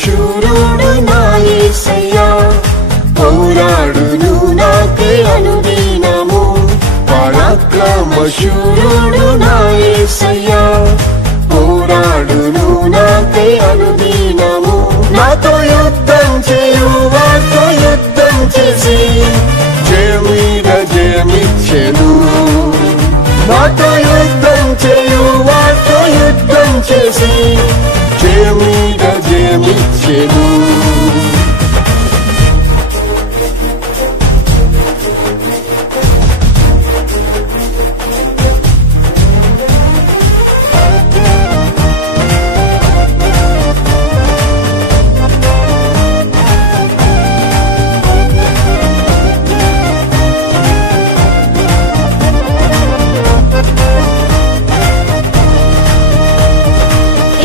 శూరుడు నా యేసయ్యా, పోరాడును నాకై అనుదినము. పరాక్రమ శూరుడు నా యేసయ్యా, పోరాడును నాకై అనుదినము. నాతో యుద్ధం చేయు వారితో యుద్ధం చేసి జయమీద జయమిచ్చెను. నాతో యుద్ధం చేయు వారితో యుద్ధం చేసి జయమీద జయమిచ్చెను.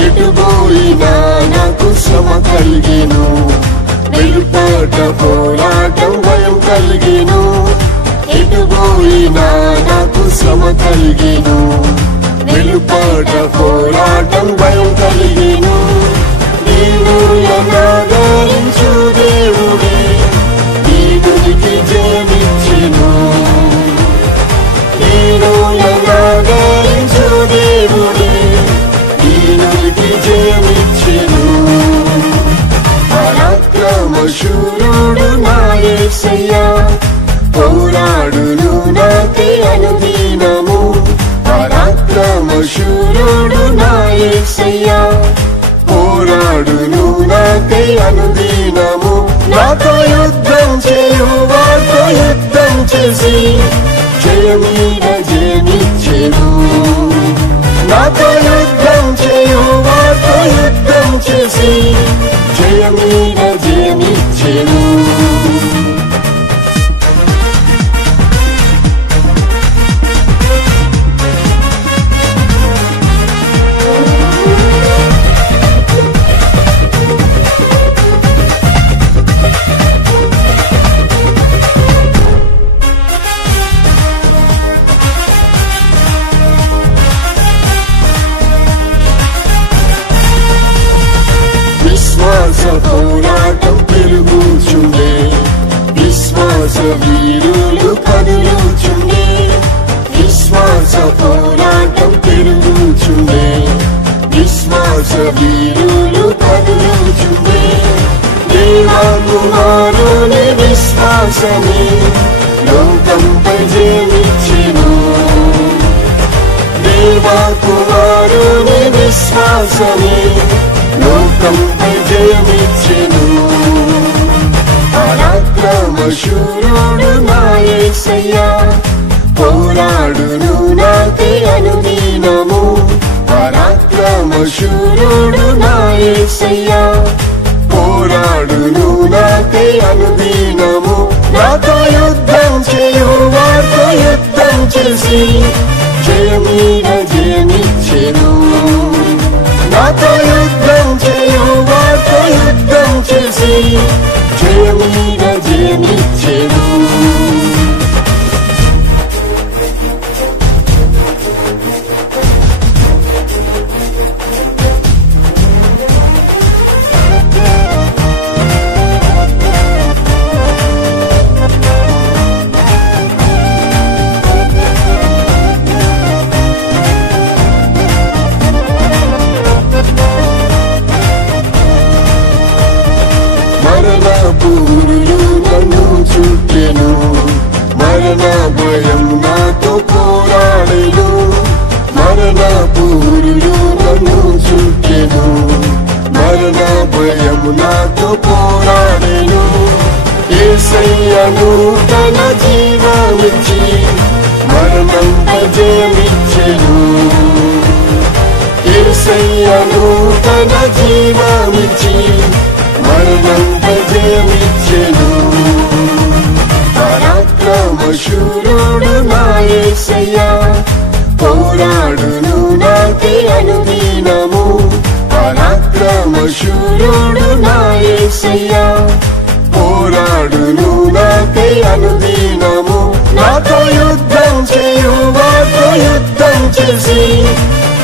ఎటుపోయినా నాకు శ్రమ కలిగెను, వెలుపట పోరాటం భయం కలిగెను. ఎటుపోయినా నాకు శ్రమ కలిగెను, వెలుపట పోరాటం భయం కలిగెను. దీనులనాదరించు దేవుడే దీనునికి జయమిచ్చెను. దీనులనాదరించు దేవుడే దీనునికి జయమిచ్చెను. పరాక్రమ శూరుడు నా యేసయ్యా, పోరాడును నాకై అనుదినము. పరాక్రమ శూరుడు నా యేసయ్యా, పోరాడును నాకై అనుదినము. నాతో యుద్ధం చేయు వారితో యుద్ధం చేసి జయమీద జయమిచ్చెను. నాతో యుద్ధం చేయు వారితో యుద్ధం చేసి జయమీద జయమిచ్చెను. విశ్వాస పోరాటం పెరుగుచుండే, విశ్వాస వీరులు కదులుచుండే. విశ్వాస పోరాటం పెరుగుచుండే, విశ్వాస వీరులు కదులుచుండే. దేవా కుమారుని విశ్వాసమే లోకంపై జయమిచ్చెను. దేవా కుమారుని విశ్వాసమే లోకంపై జయమిచ్చెను. పరాక్రమ శూరుడు నా యేసయ్యా, పోరాడును నాకై అనుదినము. పరాక్రమ శూరుడు నా యేసయ్యా, పోరాడును నాకై అనుదినము. నాతో యుద్ధం చేయు వారితో యుద్ధం చేసి జయమీద జయమిచ్చెను. నాతో యుద్ధం చేయు వారితో యుద్ధం చేసి జయమీద జయమిచ్చెను. మరణపూరులు నన్ను చుట్టెను, మరణ భయం నాతో పోరాడెను. మరణపూరులు నన్ను చుట్టెను, మరణ భయం నాతో పోరాడెను. యేసయ్యను తన జీవమిచ్చి మరణంపై జయమిచ్చెను. యేసయ్యను తన జీవమిచ్చి మరణంపై జయమిచ్చెను. పరాక్రమ శూరుడు నా యేసయ్యా, పోరాడును నాకై అనుదినము. పరాక్రమ శూరుడు నా యేసయ్యా, పోరాడును నాకై అనుదినము. నాతో యుద్ధం చేయు వారితో యుద్ధం చేసి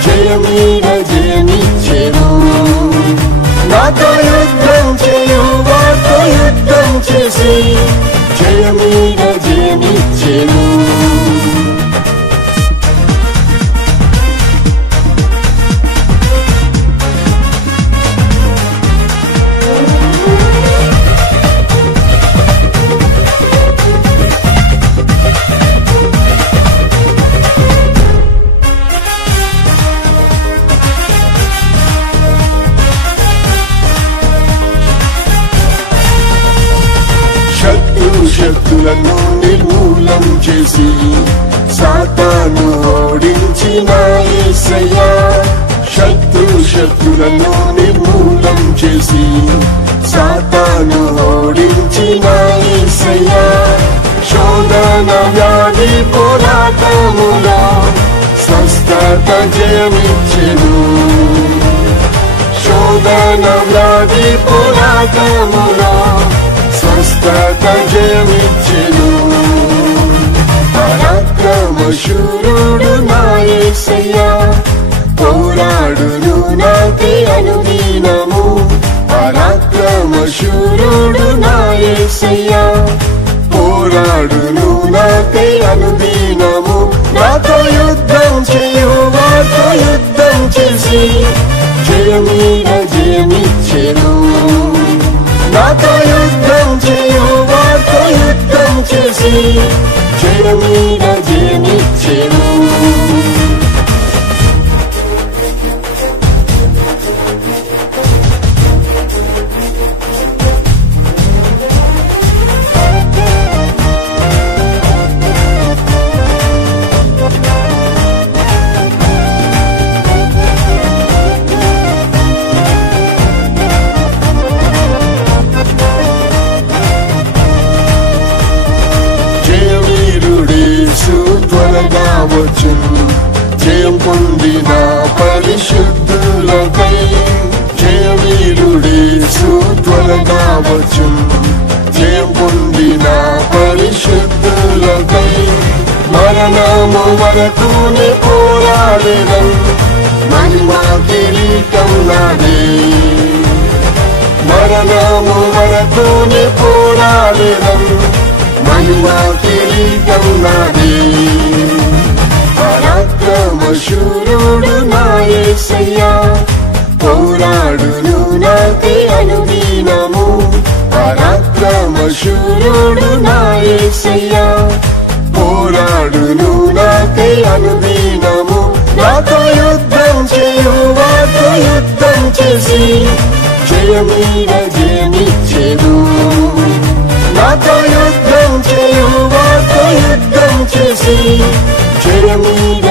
జయమీద జయమిచ్చెను. నా నాతో యుద్ధం చేయు వారితో యుద్ధం చేసి జయమీద జయమిచ్చెను. శక్తులను నిర్మూలం చేసి సాతాను ఓడించిన యేసయ్యా. శక్తులను నిర్మూలం చేసి సాతాను ఓడించిన యేసయ్యా. శోధన వ్యాధి పోరాటములో స్వస్థత జయమిచ్చెను. శోధన వ్యాధి పోరాటములో స్వస్థత జయమిచ్చెను. పరాక్రమశూరుడు నా యేసయ్యా. పోరాడును నాకై అనుదినము. పరాక్రమశూరుడు నా యేసయ్యా. పోరాడును నాకై అనుదినము. నాతో యుద్ధం చేయు వారితో యుద్ధం చేసి జయమీద జయమిచ్చెను. నాతో యుద్ధం చేయు వారితో యుద్ధం చేసి జయమీద జయమిచ్చెను. త్వరగా వచ్చును. జయం పొందిన పరిశుద్ధులకై జయవీరుడేసు త్వరగా వచ్చును. జయం పొందిన పరిశుద్ధులకై మరణము వరకునే పోరాడెదం. మహిమా కిరీటం నాదే. మరణము వరకునే పోరాడెదం. మహిమా కిరీటం నాదే. పరాక్రమశూరుడు నా యేసయ్యా. పోరాడును నాకై అనుదినము. పరాక్రమశూరుడు నా యేసయ్యా. పోరాడును నాకై అనుదినము. నాతో యుద్ధం చేయు వారితో యుద్ధం చేసి జయమీద జయమిచ్చెను. నాతో యుద్ధం చేయు వారితో యుద్ధం చేసి జయమీద